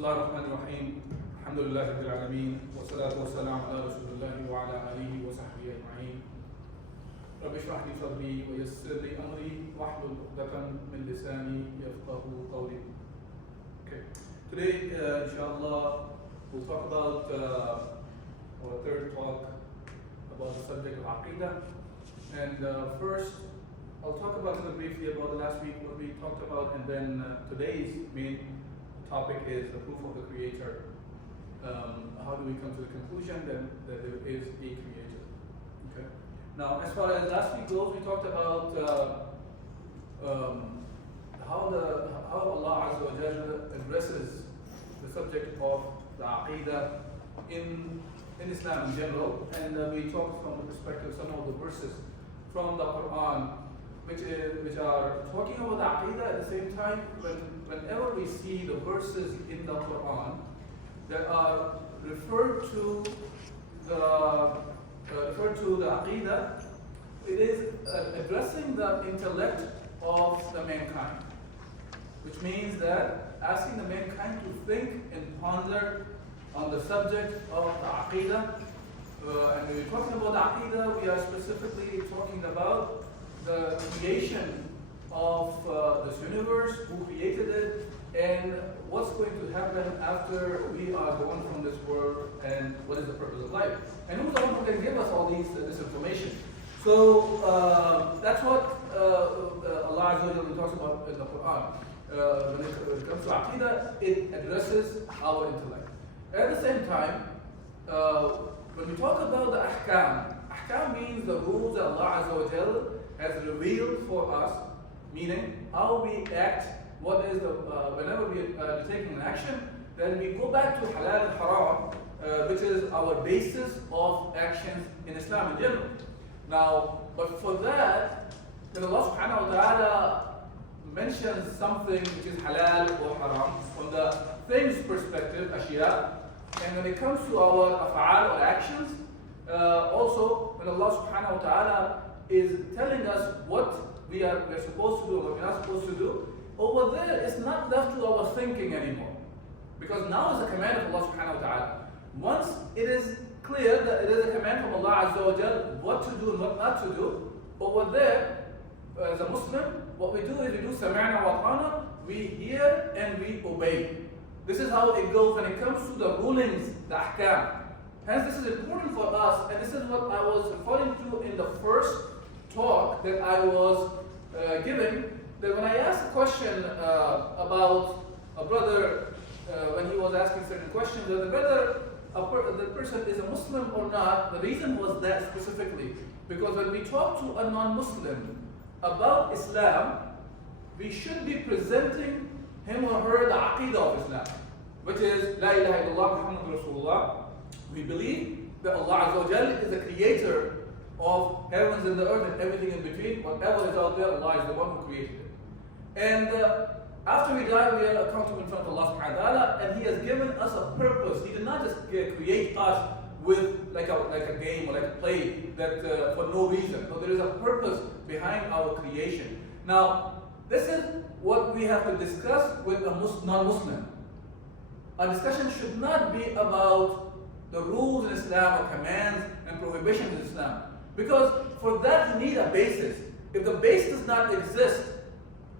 الله الرحمن الرحيم الحمد لله رب العالمين والصلاة والسلام على رسول الله وعلى آله وصحبه أجمعين رب اشرح لي صدري ويسر لي أمري واحلل عقدة من لساني يفقهوا قولي. Okay. Today, inshallah, we'll talk about our third talk about the subject of Aqeedah. And first, I'll talk about it briefly about the last week what we talked about, and then today's main topic is the proof of the Creator. How do we come to the conclusion that there is a Creator? Okay. Now, as far as last week goes, we talked about how Allah Azza wa Jalla addresses the subject of the Aqeedah in Islam in general, and we talked from the perspective of some of the verses from the Quran which are talking about the Aqeedah. At the same time, whenever we see the verses in the Quran that are referred to the Aqeedah, it is addressing the intellect of the mankind, which means that asking the mankind to think and ponder on the subject of the Aqeedah. And when we're talking about the Aqeedah, we are specifically talking about the creation of this universe, who created it, and what's going to happen after we are gone from this world, and what is the purpose of life, and who's the one who can give us all this information. So that's what Allah Azza wa Jalla talks about in the Quran. When it comes to Aqeedah, it addresses our intellect. At the same time, when we talk about the ahkam means the rules that Allah Azza wa Jalla has revealed for us, meaning how we act, what is the, whenever we are taking an action, then we go back to halal and haram, which is our basis of actions in Islam in general. Now, but for that, when Allah subhanahu wa ta'ala mentions something which is halal or haram from the things perspective, ashya, and when it comes to our af'al or actions, also when Allah subhanahu wa ta'ala is telling us what we're supposed to do, what we're not supposed to do, over there it's not left to our thinking anymore. Because now it's a command of Allah subhanahu wa ta'ala. Once it is clear that it is a command from Allah Azza wa Jal what to do and what not to do, over there, as a Muslim, what we do is we do sami'na wa ata'na, we hear and we obey. This is how it goes when it comes to the rulings, the ahkam. Hence, this is important for us, and this is what I was referring to in the first talk that I was giving. That when I asked a question about a brother, when he was asking certain questions, whether the person is a Muslim or not, the reason was that specifically. Because when we talk to a non-Muslim about Islam, we should be presenting him or her the Aqeedah of Islam, which is La ilaha illallah Muhammadur Rasulullah. We believe that Allah Azza wa Jalla is the creator of heavens and the earth and everything in between. Whatever is out there, Allah is the one who created it. And after we die, we are accountable in front of Allah subhanahu wa ta'ala, and He has given us a purpose. He did not just create us with like a game or like a play that for no reason. No, there is a purpose behind our creation. Now, this is what we have to discuss with a non-Muslim. Our discussion should not be about the rules in Islam or commands and prohibitions in Islam. Because for that you need a basis. If the base does not exist,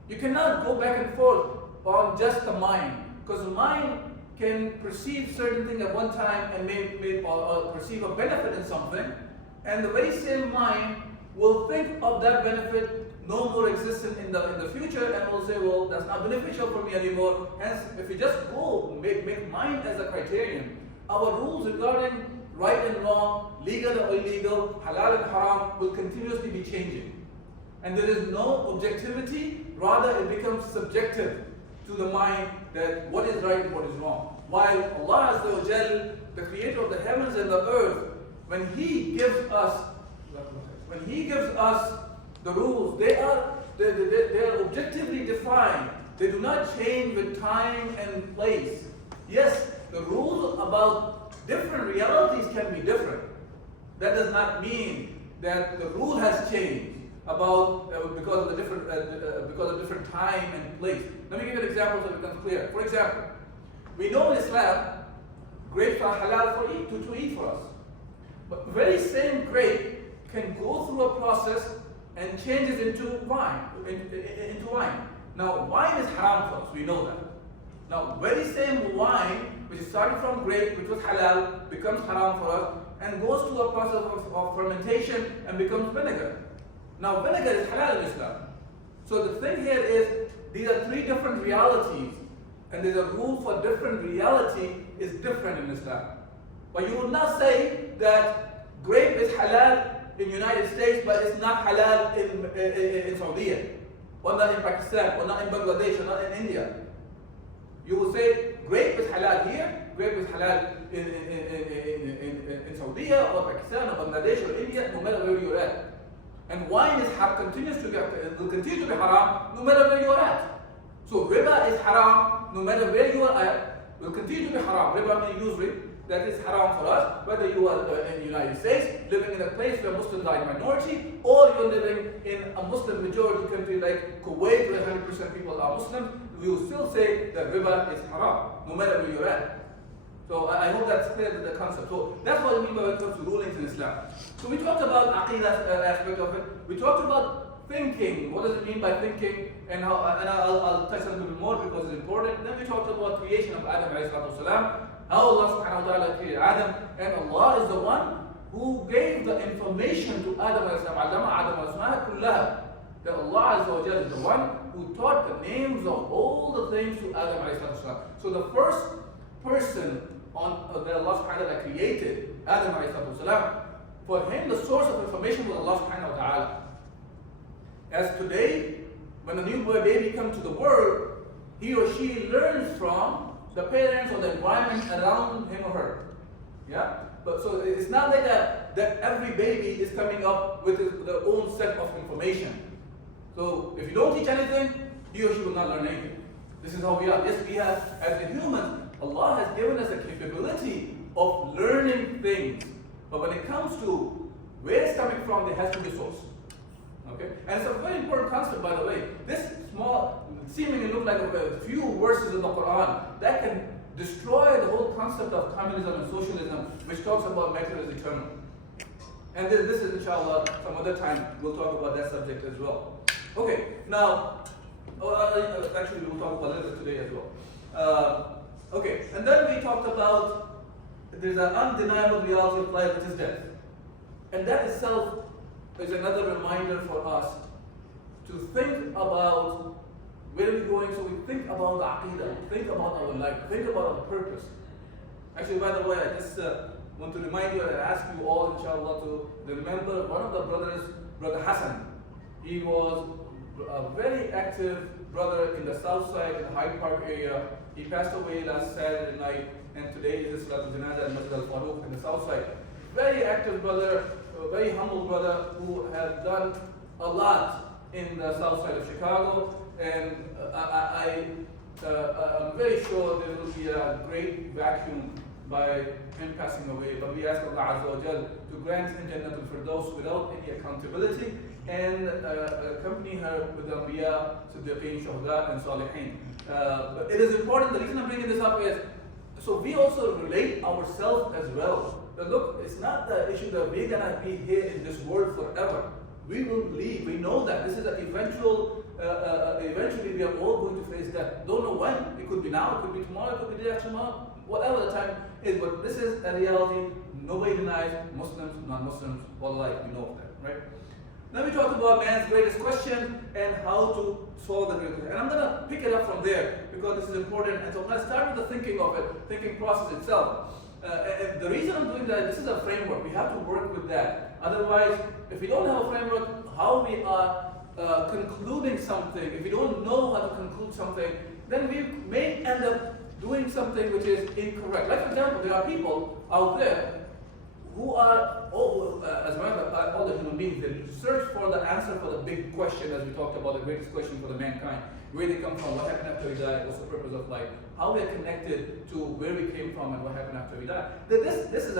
you cannot go back and forth on just the mind. Because the mind can perceive certain things at one time and may perceive a benefit in something, and the very same mind will think of that benefit no more existent in the future, and will say, well, that's not beneficial for me anymore. Hence, if we just go make mind as a criterion, our rules regarding right and wrong, legal and illegal, halal and haram will continuously be changing. And there is no objectivity, rather it becomes subjective to the mind that what is right and what is wrong. While Allah Azza wa Jal, the creator of the heavens and the earth, when He gives us the rules, they are objectively defined. They do not change with time and place. Yes, the rules about different realities can be different. That does not mean that the rule has changed about because of different time and place. Let me give you an example so it becomes clear. For example, We know in Islam, grapes are halal to eat for us. But the very same grape can go through a process and changes into wine. Now, wine is haram for us, we know that. Now, very same wine, which started from grape, which was halal, becomes haram for us, and goes through a process of fermentation and becomes vinegar. Now, vinegar is halal in Islam. So the thing here is, these are three different realities, and there's a rule for different reality is different in Islam. But you will not say that grape is halal in the United States, but it's not halal in Saudi, or not in Pakistan, or not in Bangladesh, or not in India. You will say grape is halal here, grape is halal in Saudi, or Pakistan, or Bangladesh, or India, no matter where you're at. And wine continues to be haram no matter where you're at. So riba is haram no matter where you are at, will continue to be haram. Riba means usury, that is haram for us, whether you are in the United States, living in a place where Muslims are in minority, or you're living in a Muslim majority country like Kuwait, where 100% people are Muslim, we will still say that riba is haram, no matter where you're at. So I hope that's clear with the concept. So that's what we mean when it comes to rulings in Islam. So we talked about Aqeedah aspect of it. We talked about thinking. What does it mean by thinking? And how? And I'll touch on a little more because it's important. Then we talked about creation of Adam alayhi salatu wasalam. How Allah subhanahu wa ta'ala created Adam. And Allah is the one who gave the information to Adam alayhi salam. Allama Adam al-asma'a kullaha. That Allah Azza wa Jalla is the one who taught the names of all the things to Adam alayhi salatu wasalam. So the first person that Allah subhanahu wa ta'ala created, Adam alayhi salatu wasalam, for him the source of information was Allah subhanahu wa ta'ala. As today, when a newborn baby comes to the world, he or she learns from the parents or the environment around him or her. Yeah? But so it's not like that every baby is coming up with their own set of information. So if you don't teach anything, he or she will not learn anything. This is how we are. Yes, we have, as a human, Allah has given us the capability of learning things. But when it comes to where it's coming from, there has to be a source. Okay? And it's a very important concept, by the way. This small, seemingly look like a few verses in the Quran that can destroy the whole concept of communism and socialism, which talks about matter is eternal. And this is, inshallah, some other time we'll talk about that subject as well. Okay, now, actually we'll talk about a little bit today as well. Okay, and then we talked about there's an undeniable reality of life, which is death. And that itself is another reminder for us to think about where we're going. So we think about Aqeedah, think about our life, think about our purpose. Actually, by the way, I just want to remind you and ask you all, inshallah, to remember one of the brothers, Brother Hassan. He was a very active brother in the south side, in the Hyde Park area. He passed away last Saturday night, and today is the Salatul Janazah in Masjid al-Faruq in the south side. Very active brother, a very humble brother who has done a lot in the south side of Chicago, and I'm very sure there will be a great vacuum by him passing away. But we ask Allah Azza wa Jal to grant him Jannatul Firdaus without any accountability, and accompany her with the Anbiya, Siddiqeen, Shuhada, and Salihin. But it is important, the reason I'm bringing this up is, so we also relate ourselves as well. But look, it's not the issue that we're going to be here in this world forever. We will leave. We know that. This is an eventually we are all going to face death. Don't know when. It could be now, it could be tomorrow, it could be the day after tomorrow, whatever the time is. But this is a reality. Nobody denies, Muslims, non-Muslims, all alike. We know of that, right? Then we talked about man's greatest question and how to solve the greatest question. And I'm going to pick it up from there because this is important. And so I'm going to start with the thinking of it, thinking process itself. And the reason I'm doing that, this is a framework. We have to work with that. Otherwise, if we don't have a framework, how we are concluding something, if we don't know how to conclude something, then we may end up doing something which is incorrect. Like, for example, there are people out there who are, as well as all the human beings, they search for the answer for the big question, as we talked about, the greatest question for the mankind. Where they come from, what happened after we die, what's the purpose of life, how we are connected to where we came from and what happened after we die. This is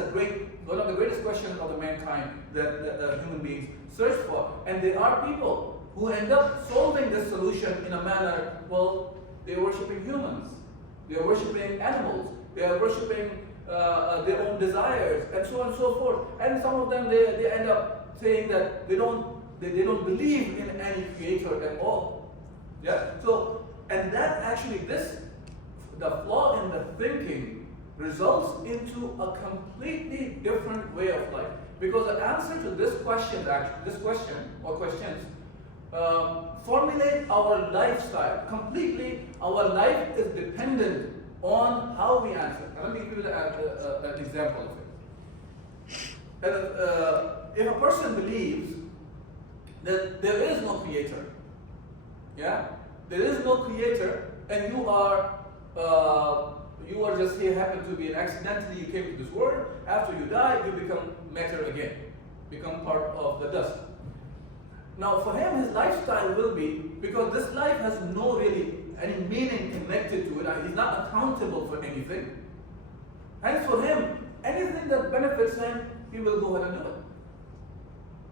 one of the greatest questions of the mankind that human beings search for. And there are people who end up solving this solution in a manner, well, they're worshipping humans. they are worshipping animals, they are worshipping their own desires, and so on and so forth. And some of them they end up saying that they don't believe in any creator at all. Yeah. So, and that actually the flaw in the thinking results into a completely different way of life. Because the answer to this question or questions formulate our lifestyle completely. Our life is dependent on how we answer. Let me give you an example of it. If a person believes that there is no creator, yeah, there is no creator, and you are just here, happen to be, and accidentally you came to this world. After you die, you become matter again, become part of the dust. Now, for him, his lifestyle will be, because this life has no really any meaning connected to it, and he's not accountable for anything. And for him, anything that benefits him, he will go ahead and do it.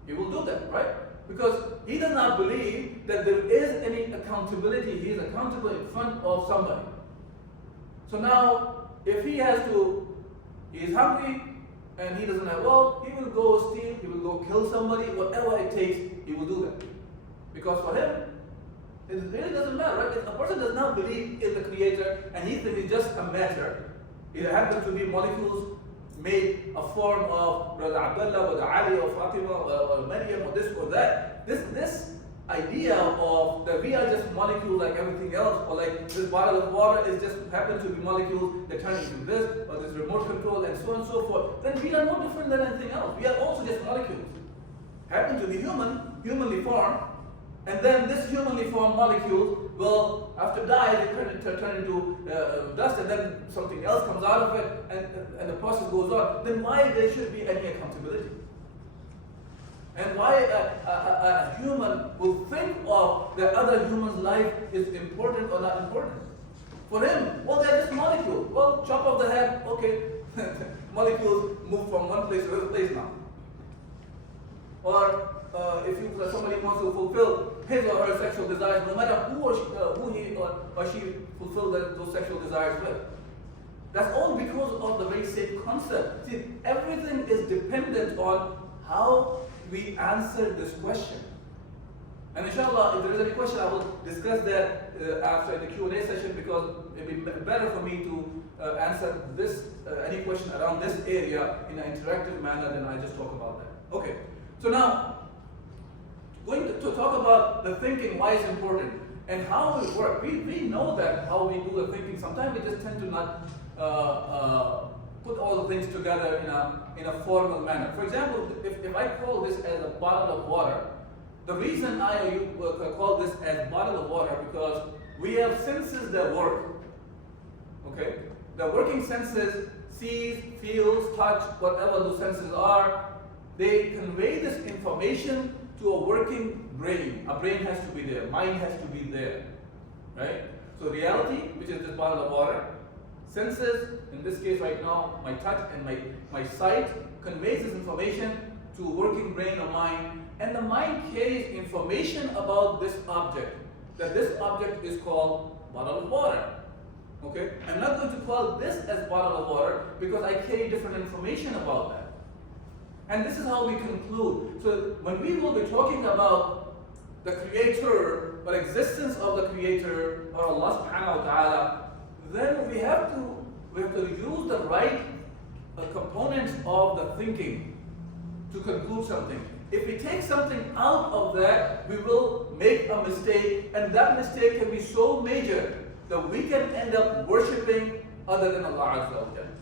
He will do that, right? Because he does not believe that there is any accountability. He is accountable in front of somebody. So now, if he is hungry and he doesn't have wealth, he will go steal, he will go kill somebody, whatever it takes, he will do that. Because for him, it really doesn't matter, right? If a person does not believe in the creator and he thinks it's just a matter, it happens to be molecules made a form of Brother Abdullah, Brother Ali, or Fatima, or Maryam, or this or that. This idea of that we are just molecules like everything else, or like this bottle of water is just happens to be molecules that turn into this, or this remote control, and so on and so forth, then we are no different than anything else. We are also just molecules. Happen to be humanly formed, and then this humanly formed molecule will, after die, they turn into dust, and then something else comes out of it, and the process goes on. Then why there should be any accountability? And why a human will think of that other human's life is important or not important? For him, well, they're just molecules. Well, chop off the head, okay, molecules move from one place to another place now. Or if somebody wants to fulfill his or her sexual desires, no matter who he or she fulfill those sexual desires with. That's all because of the very same concept. See, everything is dependent on how we answer this question. And inshallah, if there is any question, I will discuss that after the Q&A session, because it will be better for me to answer any question around this area in an interactive manner than I just talk about that. Okay, so now, going to talk about the thinking, why it's important, and how it works. We know that how we do the thinking. Sometimes we just tend to not put all the things together in a formal manner. For example, if I call this as a bottle of water, the reason I call this as bottle of water, because we have senses that work. Okay, the working senses, sees, feels, touch, whatever those senses are, they convey this information to a working brain. A brain has to be there, mind has to be there, right? So reality, which is this bottle of water, senses, in this case right now, my touch and my sight, conveys this information to a working brain or mind, and the mind carries information about this object, that this object is called bottle of water. Okay? I'm not going to call this as bottle of water because I carry different information about that. And this is how we conclude. So when we will be talking about the creator, or existence of the creator, or Allah subhanahu wa ta'ala, then we have to use the right components of the thinking to conclude something. If we take something out of that, we will make a mistake, and that mistake can be so major that we can end up worshipping other than Allah Azza wa Jalla.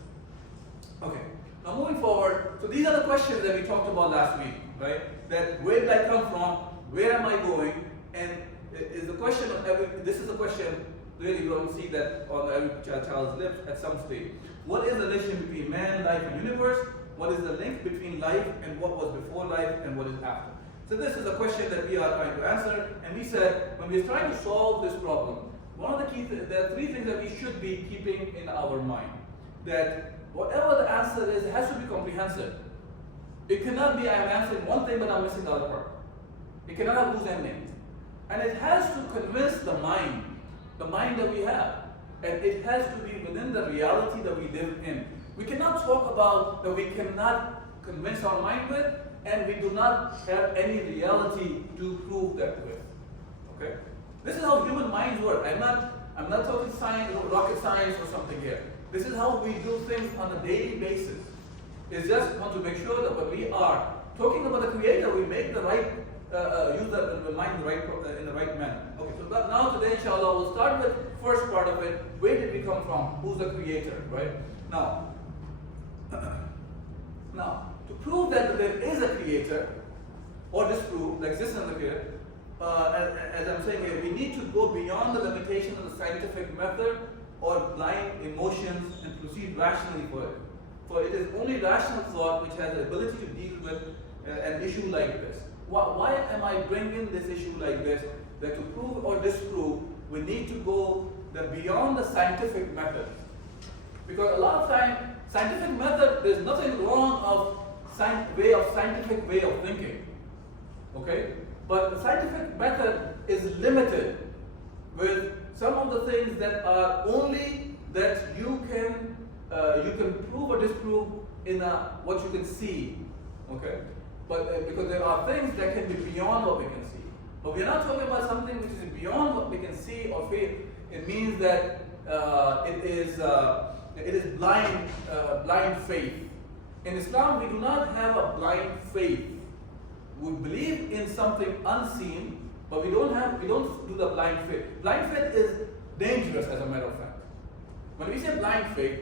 Okay. Now moving forward, so these are the questions that we talked about last week, right? That where did I come from? Where am I going? And is the question of this is a question really you will see that on every child's lips at some stage. What is the relation between man, life, and universe? What is the link between life and what was before life and what is after? So this is a question that we are trying to answer, and we said when we're trying to solve this problem, one of the key there are three things that we should be keeping in our mind. That whatever the answer is, it has to be comprehensive. It cannot be I'm answering one thing but I'm missing the other part. It cannot have loose endings. And it has to convince the mind that we have. and it has to be within the reality that we live in. We cannot talk about that we cannot convince our mind with, and we do not have any reality to prove that with. Okay? This is how human minds work. I'm not talking science, rocket science or something here. This is how we do things on a daily basis. It's just want to make sure that when we are talking about the Creator, we make the right, use the mind in the right manner. Okay, so now today, inshallah, we'll start with first part of it. Where did we come from? Who's the Creator, right? Now, to prove that there is a Creator, or disprove the existence of the Creator, as I'm saying here, we need to go beyond the limitation of the scientific method or blind emotions and proceed rationally for it. For it is only rational thought which has the ability to deal with an issue like this. Why am I bringing this issue like this? That to prove or disprove, we need to go beyond the scientific method. Because a lot of times, scientific method, there's nothing wrong of scientific way of thinking. Okay? But the scientific method is limited with some of the things that are only that you can prove or disprove in what you can see. Okay? But because there are things that can be beyond what we can see. But we're not talking about something which is beyond what we can see or feel. It means that it is blind faith. In Islam, we do not have a blind faith. We believe in something unseen, but we don't do the blind faith. Blind faith is dangerous, as a matter of fact. When we say blind faith,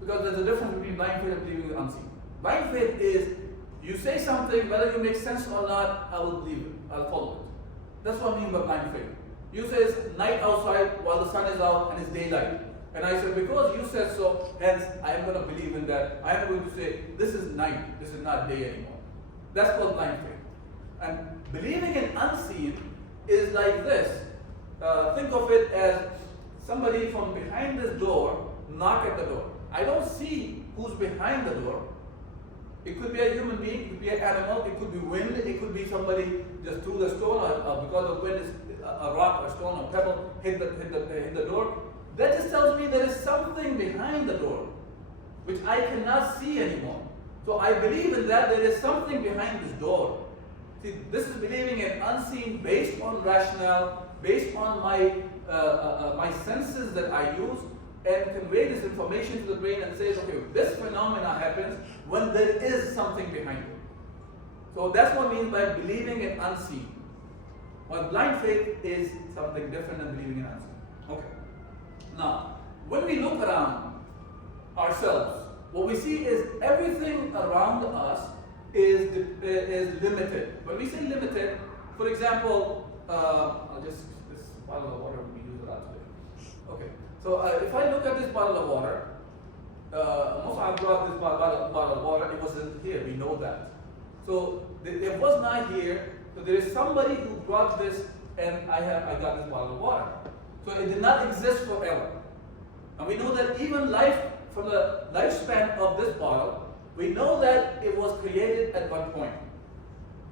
because there's a difference between blind faith and believing in the unseen. Blind faith is you say something, whether you make sense or not, I will believe it. I'll follow it. That's what I mean by blind faith. You say it's night outside while the sun is out and it's daylight. And I said, because you said so, hence I am going to believe in that. I am going to say, this is night, this is not day anymore. That's called blind faith. And believing in unseen is like this. Think of it as somebody from behind this door knock at the door. I don't see who's behind the door. It could be a human being, it could be an animal, it could be wind, it could be somebody just threw the stone, or because of wind, a rock or stone or pebble hit the door. That just tells me there is something behind the door, which I cannot see anymore. So I believe in that there is something behind this door. See, this is believing in unseen based on rationale, based on my senses that I use, and convey this information to the brain and says, okay, this phenomena happens when there is something behind it. So that's what I mean by believing in unseen. While blind faith is something different than believing in unseen. Okay. Now, when we look around ourselves, what we see is everything around us is limited. When we say limited, for example, this bottle of water we use a lot today. Okay. So if I look at this bottle of water, most I brought this bottle of water, it wasn't here, we know that. So it was not here, so there is somebody who brought this and I got this bottle of water. So it did not exist forever. And we know that even life, from the lifespan of this bottle, we know that it was created at one point.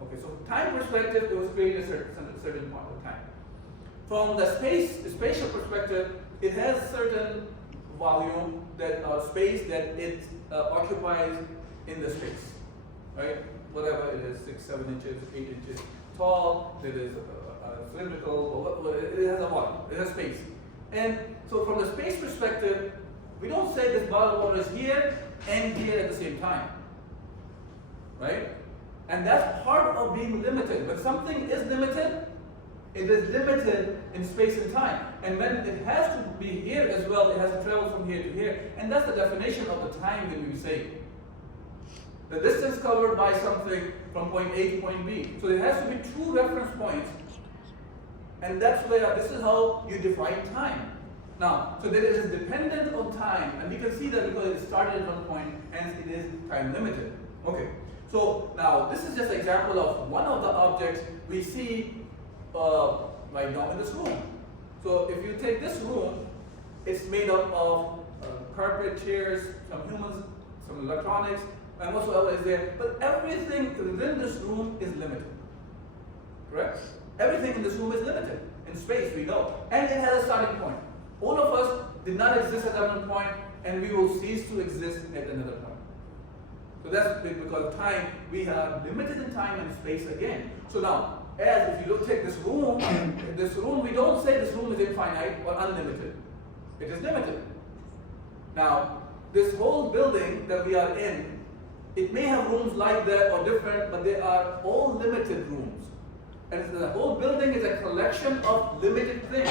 Okay, so from time perspective, it was created at a certain point of time. From the spatial perspective, it has certain volume, that space that it occupies in the space, right? Whatever it is, 6, 7 inches, 8 inches tall, it is cylindrical, it has a volume, it has space. And so from the space perspective, we don't say this bottle of water is here and here at the same time, right? And that's part of being limited. When something is limited, it is limited in space and time. And when it has to be here as well, it has to travel from here to here. And that's the definition of the time that we say. The distance covered by something from point A to point B. So it has to be two reference points. And that's where, this is how you define time. Now, so that it is dependent on time. And we can see that because it started at one point, hence it is time limited. Okay. So now, this is just an example of one of the objects we see right now in this room. So if you take this room, it's made up of carpet, chairs, some humans, some electronics, and whatsoever is there. But everything within this room is limited. Correct? Everything in this room is limited. In space, we know. And it has a starting point. All of us did not exist at one point, and we will cease to exist at another point. So that's because of time, we are limited in time and space again. So now, as if you look take this room, we don't say this room is infinite or unlimited. It is limited. Now, this whole building that we are in, it may have rooms like that or different, but they are all limited rooms. And the whole building is a collection of limited things.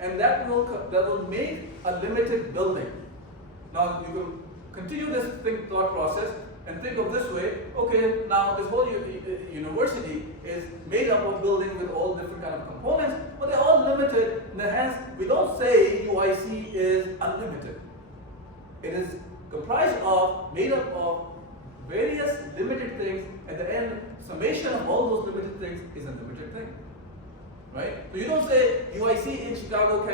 And that will make a limited building. Now, you can continue this thought process and think of this way, okay, now this whole university is made up of buildings with all different kind of components, but they're all limited, and hence we don't say UIC is unlimited. It is comprised of, made up of various limited things. At the end, summation of all those limited things is a limited thing. Right? So you don't say UIC in Chicago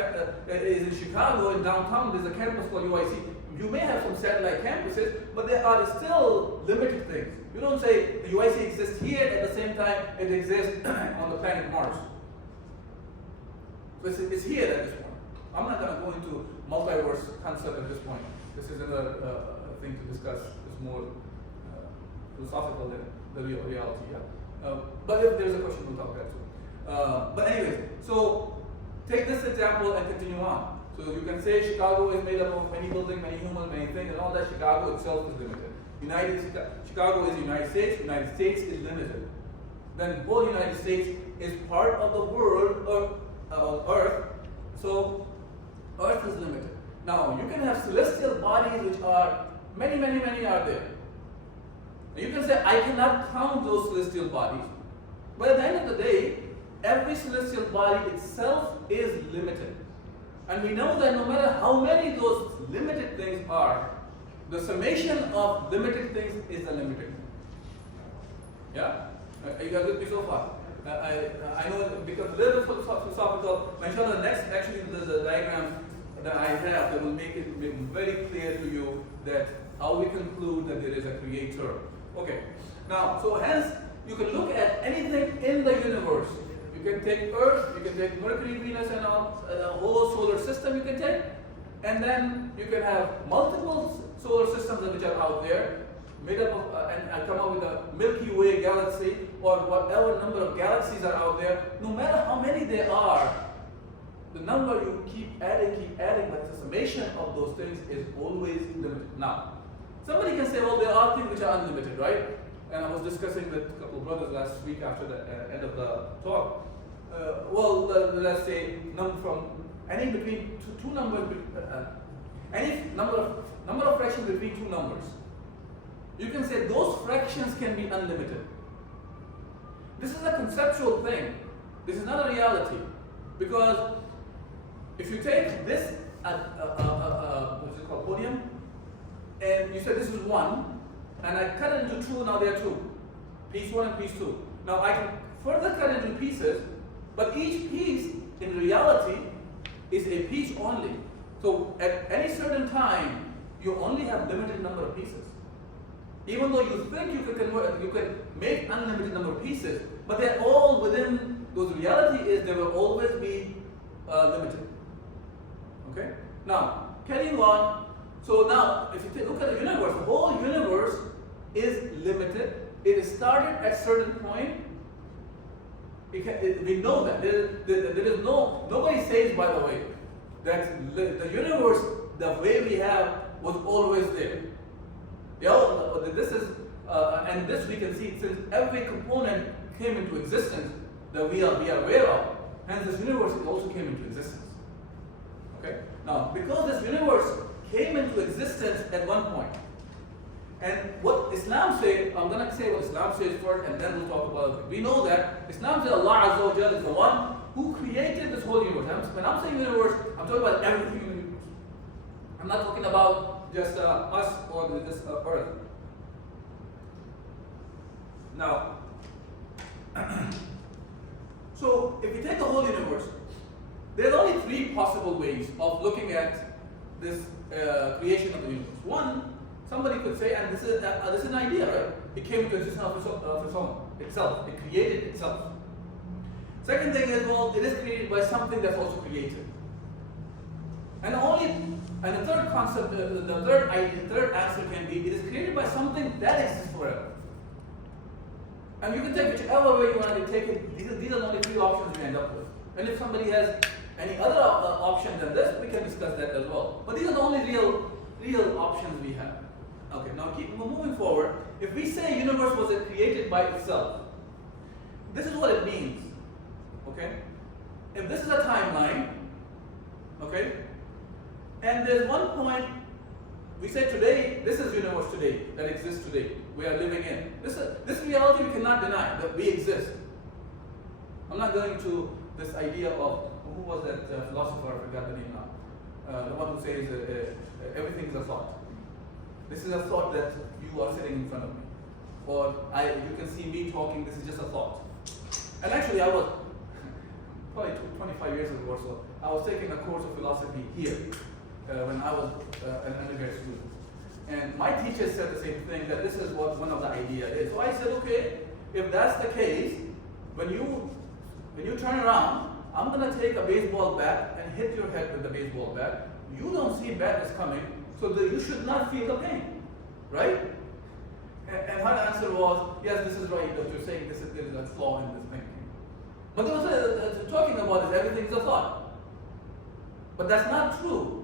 is in Chicago, in downtown, there's a campus called UIC. You may have some satellite campuses, but there are still limited things. You don't say the UIC exists here at the same time it exists on the planet Mars. So it's here at this point. I'm not going to go into multiverse concept at this point. This is another thing to discuss. It's more philosophical than the real reality. Yeah. But if there's a question, we'll talk that too. But anyways, so take this example and continue on. So you can say Chicago is made up of many buildings, many humans, many things, and all that. Chicago itself is limited. Chicago is the United States. United States is limited. Then whole United States is part of the world, Earth. So Earth is limited. Now you can have celestial bodies which are many are there. And you can say I cannot count those celestial bodies, but at the end of the day, every celestial body itself is limited. And we know that no matter how many those limited things are, the summation of limited things is the limited thing. Yeah? Are you guys with me so far? I know because a little bit philosophical. Inshallah, actually there's a diagram that I have that will make it very clear to you that how we conclude that there is a creator. Okay. Now, so hence you can look at anything in the universe. You can take Earth, you can take Mercury, Venus, and all, the whole solar system you can take, and then you can have multiple solar systems which are out there, made up of, and come up with a Milky Way galaxy, or whatever number of galaxies are out there. No matter how many there are, the number you keep adding, but the summation of those things is always limited. Now, somebody can say, well, there are things which are unlimited, right? And I was discussing with a couple of brothers last week after the end of the talk. Let's say from any between two numbers, any number of fractions between two numbers. You can say those fractions can be unlimited. This is a conceptual thing. This is not a reality, because if you take this what's it called, podium, and you say this is 1, and I cut it into 2. Now there are 2, piece 1 and piece 2. Now I can further cut it into pieces. But each piece, in reality, is a piece only. So at any certain time, you only have limited number of pieces. Even though you think you can make unlimited number of pieces, but they're all within those. Reality is they will always be limited. Okay. Now carrying on. So now, if you look at the universe, the whole universe is limited. It is started at a certain point. We know that. There is nobody says, by the way, that the universe, the way we have, was always there. This is, and this we can see since every component came into existence that we are aware of, hence this universe also came into existence. Okay? Now, because this universe came into existence at one point, and what Islam says, I'm going to say what Islam says first, and then we'll talk about it. We know that Islam says Allah Azza wa Jalla is the one who created this whole universe. When I'm saying universe, I'm talking about everything in the universe. I'm not talking about just us or this earth. Now, so if you take the whole universe, there's only 3 possible ways of looking at this creation of the universe. One, somebody could say, and this is an idea, right? It came into existence of itself. It created itself. Second thing is, well, it is created by something that's also created. And the third concept, the third answer can be, it is created by something that exists forever. And you can take whichever way you want to take it. These are the only three options we end up with. And if somebody has any other option than this, we can discuss that as well. But these are the only real options we have. Okay, now moving forward. If we say universe was created by itself, this is what it means. Okay? If this is a timeline, okay, and there's one point, we say today, this is universe today, that exists today, we are living in. This reality we cannot deny, that we exist. I'm not going to this idea of, who was that philosopher, I forgot the name now, the one who says everything is a thought. This is a thought that you are sitting in front of me. Or you can see me talking, this is just a thought. And actually I was, probably 25 years ago or so, I was taking a course of philosophy here when I was an undergrad student. And my teacher said the same thing, that this is what one of the ideas is. So I said, okay, if that's the case, when you turn around, I'm going to take a baseball bat and hit your head with the baseball bat. You don't see bat is coming, so you should not feel the pain, right? And her answer was, yes, this is right, that you're saying there is a flaw in this thinking. But there was talking about is everything is a thought. But that's not true.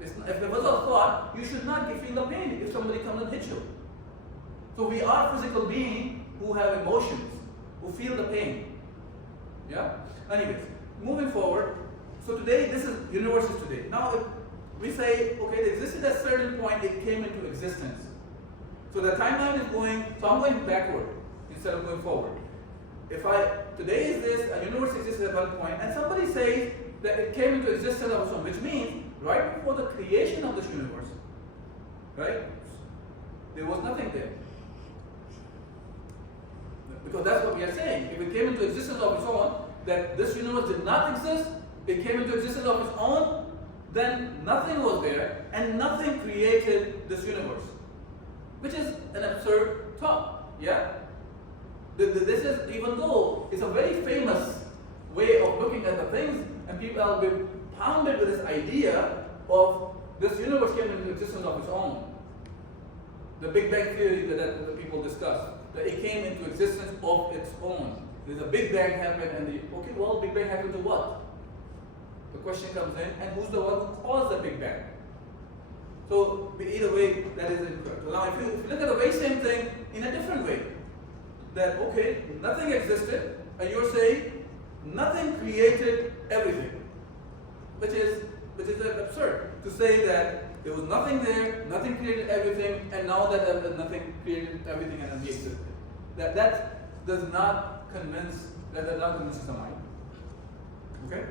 If there was a thought, you should not feel the pain if somebody comes and hits you. So we are physical beings who have emotions, who feel the pain. Yeah? Anyways, moving forward. So today, this is universe is today. Now, if we say, okay, it existed at a certain point, it came into existence. So the timeline is going, so I'm going backward instead of going forward. Today is this, a universe existed at one point, and somebody says that it came into existence of its own, which means right before the creation of this universe, right, there was nothing there. Because that's what we are saying. If it came into existence of its own, that this universe did not exist, it came into existence of its own, then nothing was there, and nothing created this universe. Which is an absurd thought, yeah? This is, even though it's a very famous way of looking at the things, and people have been pounded with this idea of this universe came into existence of its own. The Big Bang theory that the people discuss, that it came into existence of its own. There's a Big Bang happened, and okay, well, Big Bang happened to what? The question comes in, and who's the one who caused the Big Bang? So either way, that is incorrect. Now, if you look at the very same thing in a different way, that okay, nothing existed, and you're saying nothing created everything, which is absurd to say that there was nothing there, nothing created everything, and now that nothing created everything and we existed. That does not convince the mind. Okay.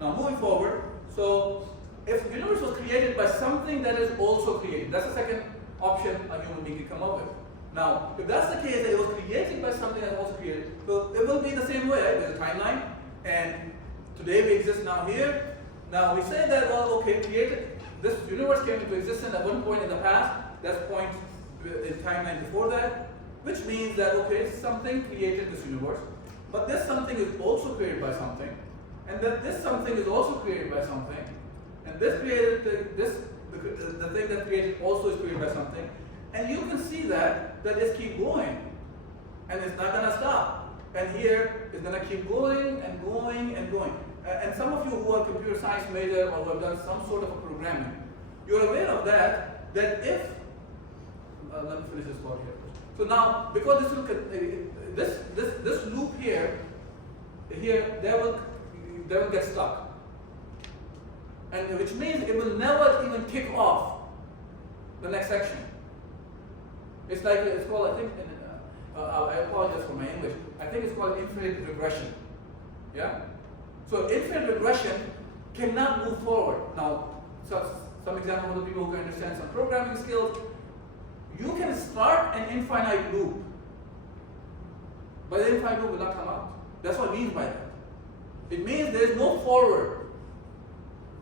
Now moving forward, so if the universe was created by something that is also created, that's the second option a human being can come up with. Now, if that's the case, that it was created by something that's also created, so it will be the same way, right? There's a timeline, and today we exist now here. Now we say that, well, okay, this universe came into existence at one point in the past, that's point in timeline before that, which means that, okay, something created this universe, but this something is also created by something, and that this something is also created by something, and the thing that created also is created by something, and you can see that it's keep going, and it's not gonna stop, and here it's gonna keep going and going and going. And some of you who are computer science major or who have done some sort of a programming, you're aware of that if let me finish this part here. So now, because this loop here, they will get stuck, and which means it will never even kick off the next section. It's called, I think, I apologize for my English. I think it's called infinite regression. Yeah. So infinite regression cannot move forward. Now, some example of the people who can understand some programming skills. You can start an infinite loop, but the infinite loop will not come out. That's what it means by that. It means there is no forward.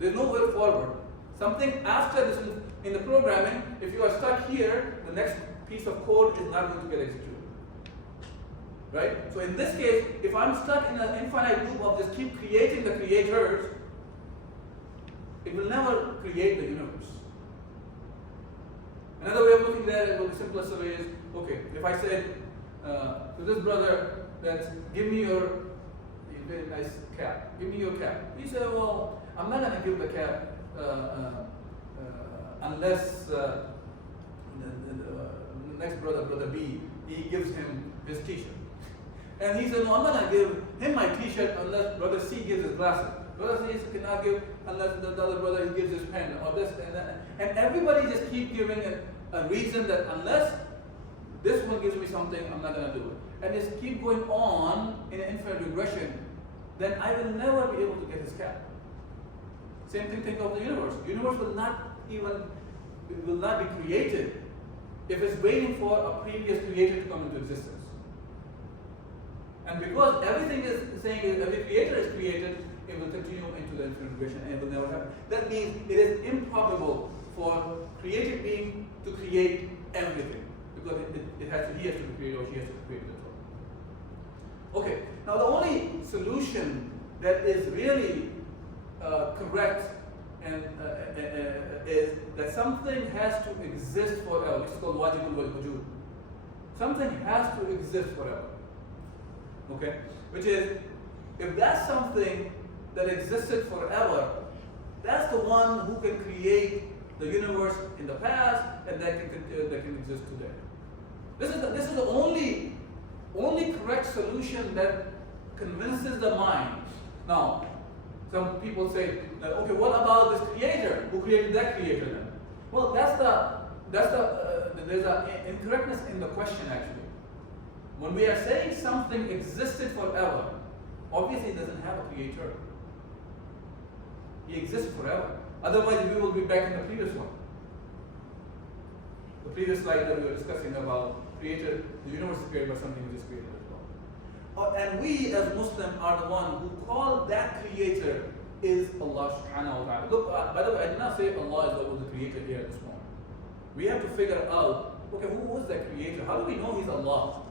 There is no way forward. Something after this in the programming, if you are stuck here, the next piece of code is not going to get executed. Right? So in this case, if I'm stuck in an infinite loop of just keep creating the creators, it will never create the universe. Another way of looking at it, the simplest way is, okay, if I said to this brother that give me your very nice cap, give me your cap. He said, well, I'm not going to give the cap unless the next brother, brother B, he gives him his t-shirt. And he said, no, I'm not going to give him my t-shirt unless brother C gives his glasses. Brother C cannot give unless the other brother he gives his pen or this and that. And everybody just keep giving a reason that unless this one gives me something, I'm not going to do it. And just keep going on in an infinite regression, then I will never be able to get his cap. Same thing, think of the universe. The universe will not be created if it's waiting for a previous creator to come into existence. And because everything is saying every creator is created, it will continue into the infinite regression and it will never happen. That means it is improbable for created being to create everything. Because he has to be created or she has to be created as well. Okay, now the only solution that is really correct and is that something has to exist forever. This is called wajibul wujud. Something has to exist forever. Okay? Which is, if that's something that existed forever, that's the one who can create the universe in the past and that can exist today. This is the only correct solution that convinces the mind. Now, some people say that, okay, what about this creator? Who created that creator then? Well, there's an incorrectness in the question actually. When we are saying something existed forever, obviously it doesn't have a creator. He exists forever. Otherwise, we will be back in the previous one. The previous slide that we were discussing about creator, the universe is created by something which is created as well. And we as Muslims are the one who call that creator is Allah subhanahu wa ta'ala. Look, by the way, I did not say Allah is the creator here at this moment. We have to figure out, okay, who is that creator? How do we know he's Allah?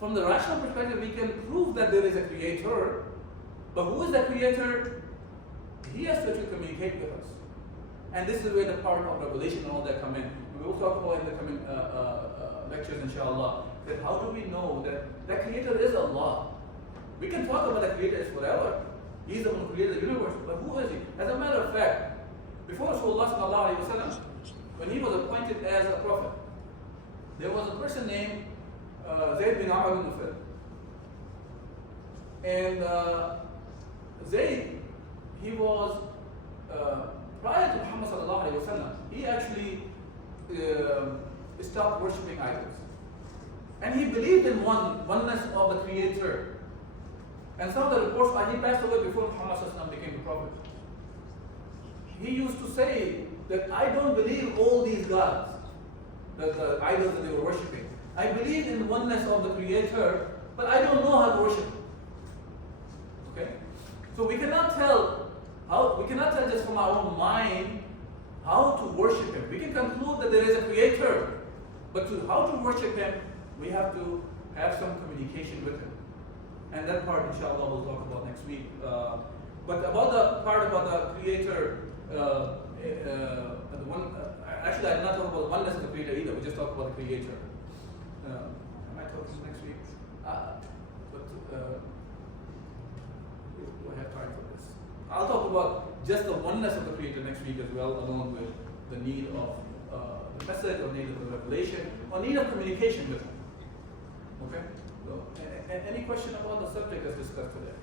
From the rational perspective, we can prove that there is a creator, but who is that creator? He has to actually communicate with us. And this is where the part of revelation and all that come in. We will talk about in the coming lectures, inshallah, that how do we know that that creator is Allah? We can talk about that creator is forever. He's the one who created the universe, but who is he? As a matter of fact, before Rasulullah sallallahu alaihi wasallam, when he was appointed as a prophet, there was a person named Zayd bin Amr bin Nufayl. And Zayd, he was, prior to Muhammad sallallahu alaihi wasallam, he actually stopped worshipping idols. And he believed in oneness of the Creator. And some of the reports are he passed away before Muhammad sallallahu alaihi wasallam became the prophet. He used to say that I don't believe all these gods, the idols that they were worshipping. I believe in the oneness of the Creator, but I don't know how to worship Him. Okay? So we cannot tell just from our own mind how to worship Him. We can conclude that there is a Creator, but how to worship Him, we have to have some communication with Him. And that part, inshallah, we'll talk about next week. But about the part about the Creator, actually, I did not talk about the oneness of the Creator either. We just talked about the Creator. I might talk next week. Do I have time for this? I'll talk about just the oneness of the Creator next week as well, along with the need of the message, or need of the revelation, or need of communication with Him. Okay? So, any question about the subject as discussed today?